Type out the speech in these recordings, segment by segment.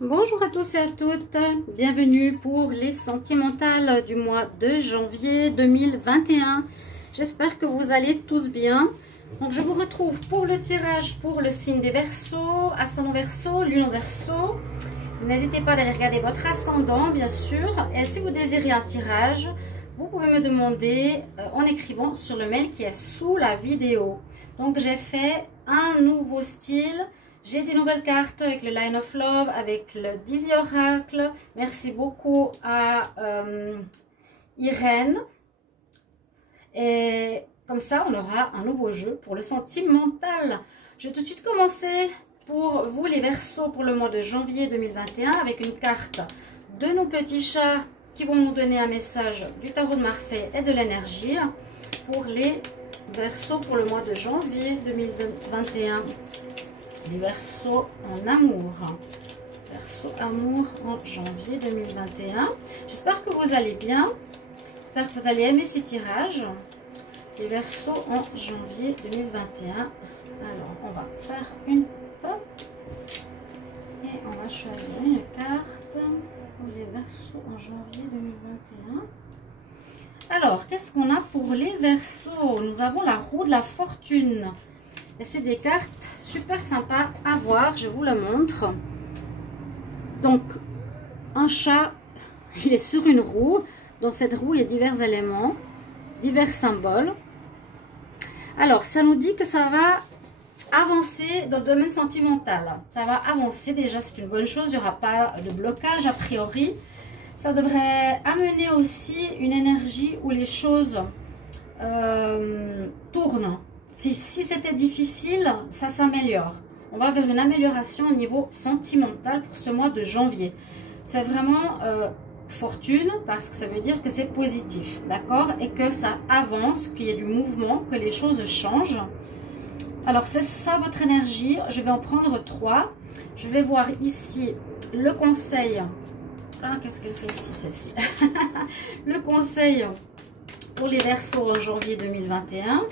Bonjour à tous et à toutes, bienvenue pour les sentimentales du mois de janvier 2021. J'espère que vous allez tous bien. Donc je vous retrouve pour le tirage pour le signe des Verseaux, ascendant Verseau, lune en Verseau. N'hésitez pas à aller regarder votre ascendant bien sûr. Et si vous désirez un tirage, vous pouvez me demander en écrivant sur le mail qui est sous la vidéo. Donc j'ai fait un nouveau style. J'ai des nouvelles cartes avec le Line of Love, avec le Dizzy Oracle. Merci beaucoup à Irène. Et comme ça, on aura un nouveau jeu pour le sentimental. Je vais tout de suite commencer pour vous les Verseaux pour le mois de janvier 2021 avec une carte de nos petits chats qui vont nous donner un message du tarot de Marseille et de l'énergie pour les Verseaux pour le mois de janvier 2021. Les Verseaux en amour. Verseau amour en janvier 2021. J'espère que vous allez bien. J'espère que vous allez aimer ces tirages. Les Verseaux en janvier 2021. Alors, on va faire une pop. Et on va choisir une carte pour les Verseaux en janvier 2021. Alors, qu'est-ce qu'on a pour les Verseaux? Nous avons la roue de la fortune. Et c'est des cartes super sympas à voir, je vous la montre. Donc, un chat, il est sur une roue. Dans cette roue, il y a divers éléments, divers symboles. Alors, ça nous dit que ça va avancer dans le domaine sentimental. Ça va avancer, déjà, c'est une bonne chose. Il n'y aura pas de blocage a priori. Ça devrait amener aussi une énergie où les choses tournent. Si c'était difficile, ça s'améliore. On va vers une amélioration au niveau sentimental pour ce mois de janvier. C'est vraiment fortune parce que ça veut dire que c'est positif, d'accord? Et que ça avance, qu'il y ait du mouvement, que les choses changent. Alors c'est ça votre énergie. Je vais en prendre 3. Je vais voir ici le conseil. Ah, qu'est-ce qu'elle fait ici, celle-ci? Le conseil pour les Verseaux en janvier 2021.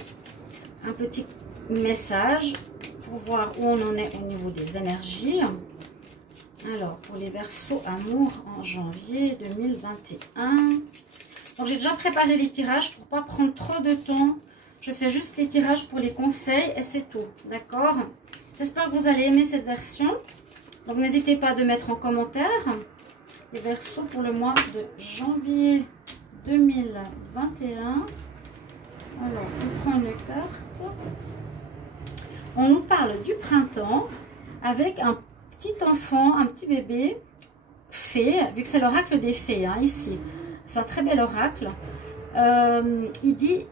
Un petit message pour voir où on en est au niveau des énergies. Alors, pour les Verseaux amour en janvier 2021. Donc, j'ai déjà préparé les tirages pour ne pas prendre trop de temps. Je fais juste les tirages pour les conseils et c'est tout. D'accord? J'espère que vous allez aimer cette version. Donc, n'hésitez pas à mettre en commentaire les Verseaux pour le mois de janvier 2021. Alors, on prend une carte. On nous parle du printemps avec un petit enfant, un petit bébé fée, vu que c'est l'oracle des fées, hein, ici. C'est un très bel oracle. Il dit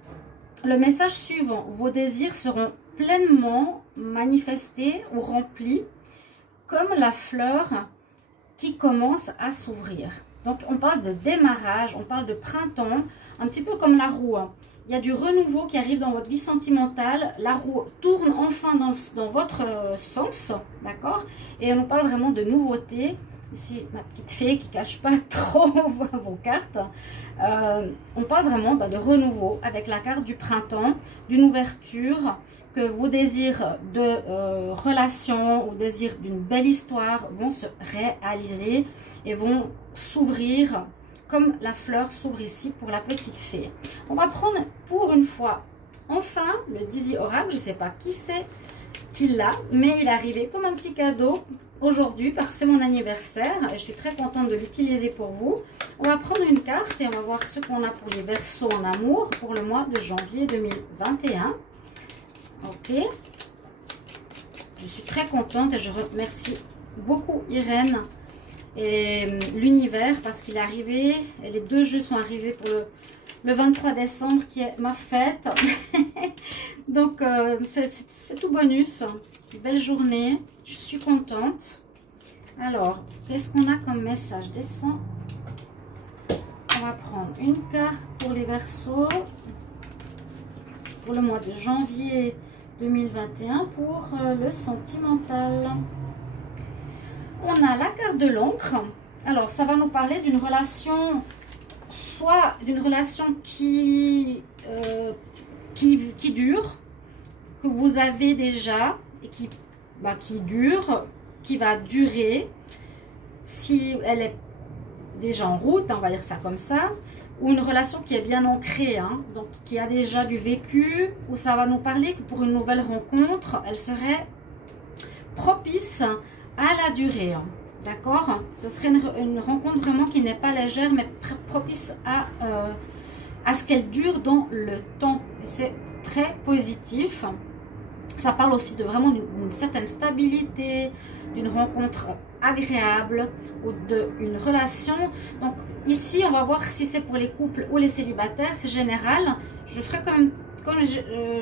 le message suivant. Vos désirs seront pleinement manifestés ou remplis comme la fleur qui commence à s'ouvrir. Donc, on parle de démarrage, on parle de printemps, un petit peu comme la roue. Il y a du renouveau qui arrive dans votre vie sentimentale. La roue tourne enfin dans votre sens, d'accord? Et on nous parle vraiment de nouveauté. Ici, ma petite fée qui ne cache pas trop vos cartes. On parle vraiment de renouveau avec la carte du printemps, d'une ouverture, que vos désirs de relation ou désirs d'une belle histoire vont se réaliser et vont s'ouvrir comme la fleur s'ouvre ici pour la petite fée. On va prendre pour une fois, enfin, le Dizzy Oracle. Je ne sais pas qui c'est qui l'a, mais il est arrivé comme un petit cadeau aujourd'hui parce que c'est mon anniversaire et je suis très contente de l'utiliser pour vous. On va prendre une carte et on va voir ce qu'on a pour les Verseaux en amour pour le mois de janvier 2021. Ok. Je suis très contente et je remercie beaucoup Irène et l'univers parce qu'il est arrivé et les deux jeux sont arrivés pour le 23 décembre qui est ma fête. Donc c'est tout bonus. Belle journée, je suis contente. Alors, qu'est-ce qu'on a comme message? Descend. On va prendre une carte pour les Verseaux pour le mois de janvier 2021 pour le sentimental. On a la carte de l'encre. Alors, ça va nous parler d'une relation, soit d'une relation qui dure, que vous avez déjà et qui dure, qui va durer. si elle est déjà en route, on va dire ça comme ça, ou une relation qui est bien ancrée, hein, donc qui a déjà du vécu, où ça va nous parler que pour une nouvelle rencontre, elle serait propice à la durée. D'accord? Ce serait une rencontre vraiment qui n'est pas légère, mais propice à ce qu'elle dure dans le temps. C'est très positif. Ça parle aussi de vraiment d'une certaine stabilité, d'une rencontre agréable ou d'une relation. Donc ici, on va voir si c'est pour les couples ou les célibataires. C'est général. Je ferai quand même, comme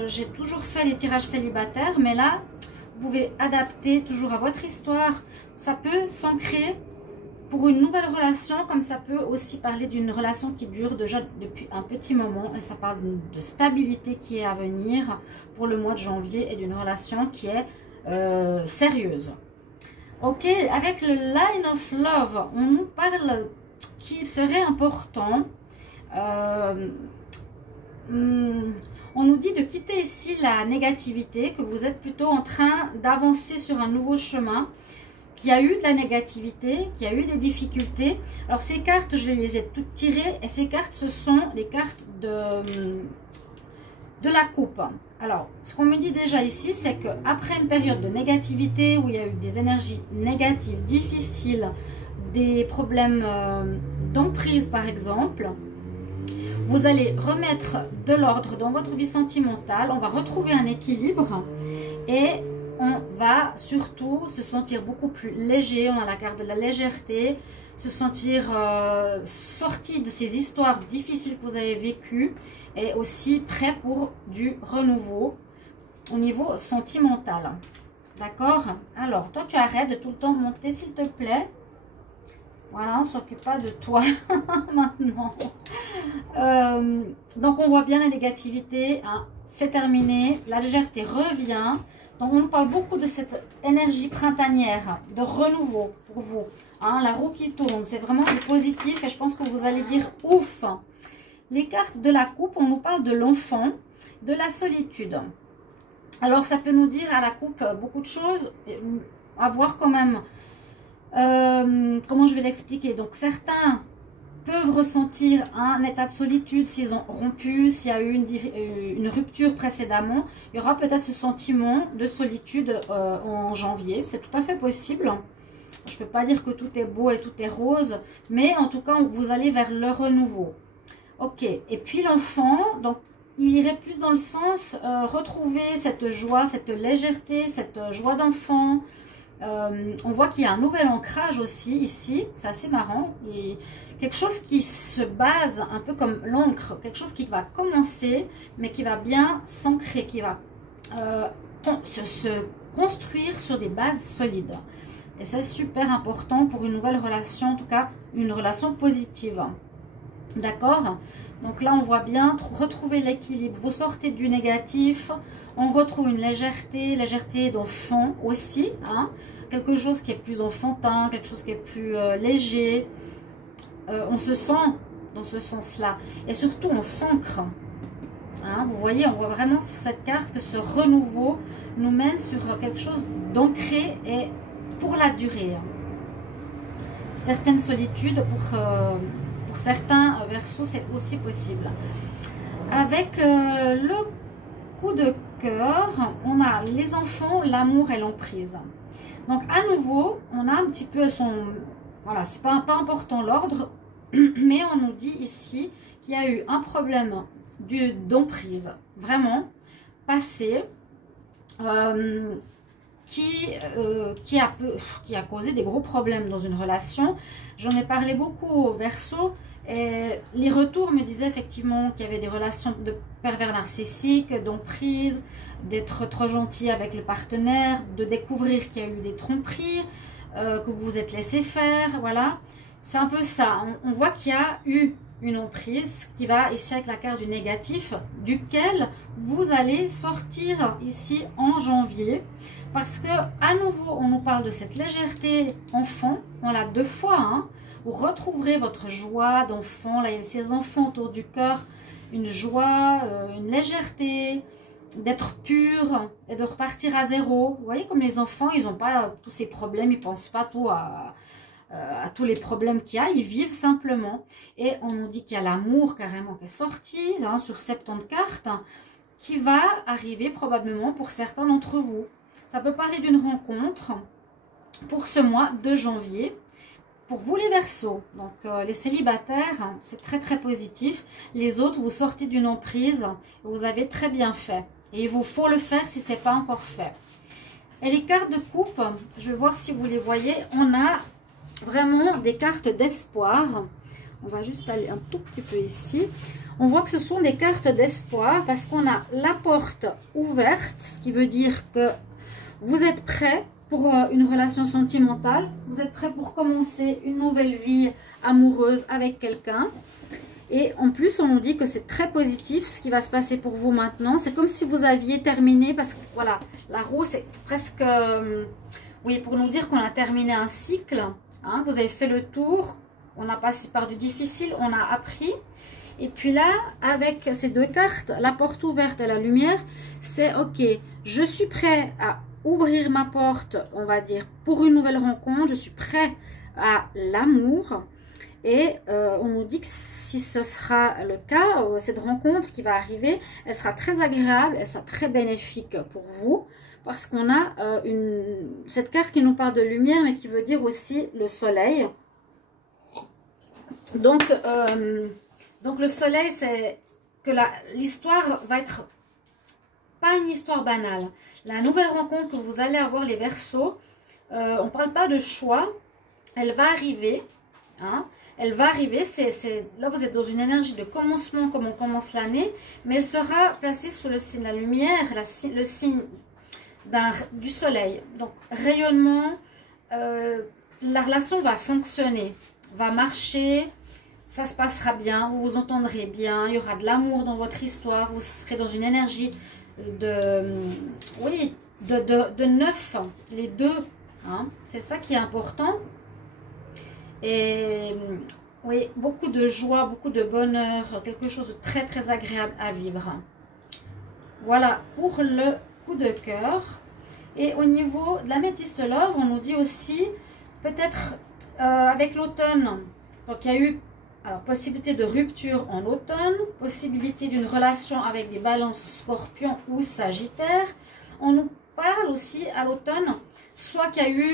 j'ai toujours fait les tirages célibataires, mais là, vous pouvez adapter toujours à votre histoire. Ça peut s'ancrer pour une nouvelle relation, comme ça peut aussi parler d'une relation qui dure déjà depuis un petit moment. Et ça parle de stabilité qui est à venir pour le mois de janvier et d'une relation qui est sérieuse. Ok, avec le Line of Love, on nous parle qu'il serait important. On nous dit de quitter ici la négativité, que vous êtes plutôt en train d'avancer sur un nouveau chemin, qu'il y a eu de la négativité, qu'il y a eu des difficultés. Alors ces cartes, je les ai toutes tirées et ces cartes, ce sont les cartes de la coupe. Alors, ce qu'on me dit déjà ici, c'est qu'après une période de négativité, où il y a eu des énergies négatives, difficiles, des problèmes d'emprise par exemple, vous allez remettre de l'ordre dans votre vie sentimentale, on va retrouver un équilibre et on va surtout se sentir beaucoup plus léger. On a la carte de la légèreté, se sentir sorti de ces histoires difficiles que vous avez vécues et aussi prêt pour du renouveau au niveau sentimental. D'accord? Alors, toi, tu arrêtes de tout le temps monter, s'il te plaît. Voilà, on ne s'occupe pas de toi maintenant. Donc, on voit bien la négativité. Hein, c'est terminé. La légèreté revient. Donc, on parle beaucoup de cette énergie printanière, de renouveau pour vous. Hein, la roue qui tourne, c'est vraiment du positif. Et je pense que vous allez dire ouf. Les cartes de la coupe, on nous parle de l'enfant, de la solitude. Alors, ça peut nous dire à la coupe beaucoup de choses. À voir quand même. Comment je vais l'expliquer? Donc certains peuvent ressentir un état de solitude s'ils ont rompu, s'il y a eu une rupture précédemment. Il y aura peut-être ce sentiment de solitude en janvier. C'est tout à fait possible. Je ne peux pas dire que tout est beau et tout est rose, mais en tout cas, vous allez vers le renouveau. Ok, et puis l'enfant, donc il irait plus dans le sens retrouver cette joie, cette légèreté, cette joie d'enfant. On voit qu'il y a un nouvel ancrage aussi ici, c'est assez marrant, et quelque chose qui se base un peu comme l'encre, quelque chose qui va commencer mais qui va bien s'ancrer, qui va se construire sur des bases solides. Et c'est super important pour une nouvelle relation, en tout cas une relation positive. D'accord? Donc là, on voit bien retrouver l'équilibre. Vous sortez du négatif, on retrouve une légèreté d'enfant aussi. Hein? Quelque chose qui est plus enfantin, quelque chose qui est plus léger. On se sent dans ce sens-là. Et surtout, on s'ancre. Hein? Vous voyez, on voit vraiment sur cette carte que ce renouveau nous mène sur quelque chose d'ancré et pour la durée. Certaines solitudes pour certains versos, c'est aussi possible. Avec le coup de cœur, on a les enfants, l'amour et l'emprise. Donc, à nouveau, on a un petit peu son... Voilà, c'est pas important l'ordre, mais on nous dit ici qu'il y a eu un problème d'emprise, vraiment, passé, qui a causé des gros problèmes dans une relation. J'en ai parlé beaucoup au Verseau et les retours me disaient effectivement qu'il y avait des relations de pervers narcissiques, d'emprise, d'être trop gentil avec le partenaire, de découvrir qu'il y a eu des tromperies, que vous vous êtes laissé faire, voilà. C'est un peu ça, on voit qu'il y a eu une emprise qui va ici avec la carte du négatif, duquel vous allez sortir ici en janvier. Parce que à nouveau, on nous parle de cette légèreté enfant. On l'a deux fois. Hein. Vous retrouverez votre joie d'enfant. Là, il y a ces enfants autour du cœur. Une joie, une légèreté, d'être pur et de repartir à zéro. Vous voyez, comme les enfants, ils n'ont pas tous ces problèmes. Ils ne pensent pas tout à tous les problèmes qu'il y a, ils vivent simplement. Et on nous dit qu'il y a l'amour carrément qui est sorti hein, sur 70 cartes, qui va arriver probablement pour certains d'entre vous. Ça peut parler d'une rencontre pour ce mois de janvier. Pour vous les Verseaux, donc les célibataires, c'est très très positif. Les autres, vous sortez d'une emprise, vous avez très bien fait. Et il vous faut le faire si ce n'est pas encore fait. Et les cartes de coupe, je vais voir si vous les voyez, on a vraiment des cartes d'espoir. On va juste aller un tout petit peu ici. On voit que ce sont des cartes d'espoir parce qu'on a la porte ouverte, ce qui veut dire que vous êtes prêts pour une relation sentimentale, vous êtes prêt pour commencer une nouvelle vie amoureuse avec quelqu'un. Et en plus, on nous dit que c'est très positif ce qui va se passer pour vous maintenant. C'est comme si vous aviez terminé, parce que voilà, la roue, c'est presque, oui, pour nous dire qu'on a terminé un cycle. Hein, vous avez fait le tour, on a passé par du difficile, on a appris. Et puis là, avec ces deux cartes, la porte ouverte et la lumière, c'est ok, je suis prêt à ouvrir ma porte, on va dire, pour une nouvelle rencontre. Je suis prêt à l'amour. Et on nous dit que si ce sera le cas, cette rencontre qui va arriver, elle sera très agréable, elle sera très bénéfique pour vous. Parce qu'on a cette carte qui nous parle de lumière, mais qui veut dire aussi le soleil. Donc le soleil, c'est que l'histoire va être pas une histoire banale. La nouvelle rencontre que vous allez avoir les Verseaux, on ne parle pas de choix, elle va arriver. Hein, elle va arriver, là vous êtes dans une énergie de commencement comme on commence l'année, mais elle sera placée sous le signe de la lumière, le signe du soleil. Donc rayonnement, la relation va fonctionner, va marcher, ça se passera bien, vous vous entendrez bien, il y aura de l'amour dans votre histoire, vous serez dans une énergie de neuf, les deux, hein, c'est ça qui est important. Et oui, beaucoup de joie, beaucoup de bonheur, quelque chose de très très agréable à vivre. Voilà pour le coup de cœur. Et au niveau de l'améthyste love, on nous dit aussi peut-être avec l'automne. Donc il y a eu alors possibilité de rupture en automne, possibilité d'une relation avec des balances scorpion ou sagittaire. On nous parle aussi à l'automne, soit qu'il y a eu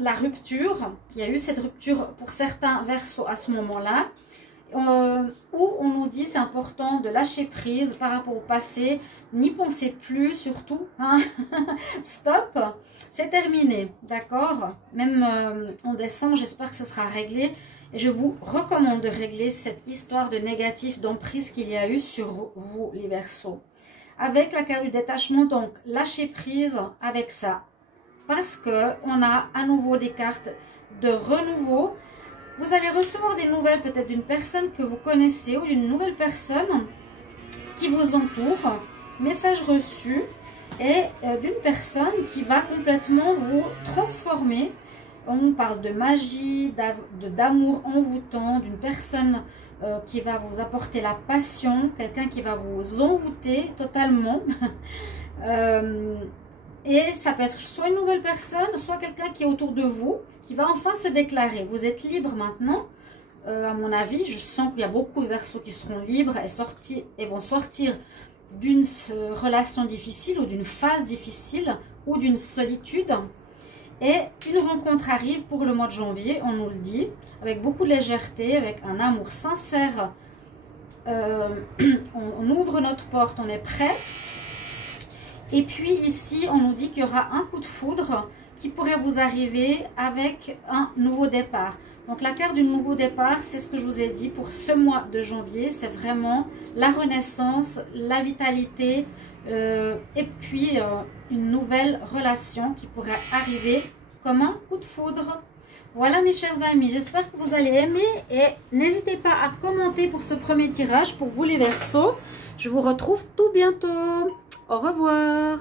la rupture, il y a eu cette rupture pour certains Verseaux à ce moment-là, où on nous dit c'est important de lâcher prise par rapport au passé, n'y pensez plus surtout, hein. Stop, c'est terminé, d'accord, même en décembre, j'espère que ce sera réglé, et je vous recommande de régler cette histoire de négatif, d'emprise qu'il y a eu sur vous les Verseaux. Avec la carte du détachement, donc lâcher prise avec ça, parce qu'on a à nouveau des cartes de renouveau. Vous allez recevoir des nouvelles peut-être d'une personne que vous connaissez ou d'une nouvelle personne qui vous entoure. Message reçu. Et d'une personne qui va complètement vous transformer. On parle de magie, d'amour envoûtant, d'une personne qui va vous apporter la passion. Quelqu'un qui va vous envoûter totalement. Et ça peut être soit une nouvelle personne, soit quelqu'un qui est autour de vous, qui va enfin se déclarer. Vous êtes libre maintenant, à mon avis. Je sens qu'il y a beaucoup de Verseaux qui seront libres et vont sortir d'une relation difficile ou d'une phase difficile ou d'une solitude. Et une rencontre arrive pour le mois de janvier, on nous le dit, avec beaucoup de légèreté, avec un amour sincère. On ouvre notre porte, on est prêt. Et puis ici, on nous dit qu'il y aura un coup de foudre qui pourrait vous arriver avec un nouveau départ. Donc la carte du nouveau départ, c'est ce que je vous ai dit pour ce mois de janvier. C'est vraiment la renaissance, la vitalité et puis une nouvelle relation qui pourrait arriver comme un coup de foudre. Voilà mes chers amis, j'espère que vous allez aimer et n'hésitez pas à commenter pour ce premier tirage pour vous les Verseaux. Je vous retrouve tout bientôt. Au revoir.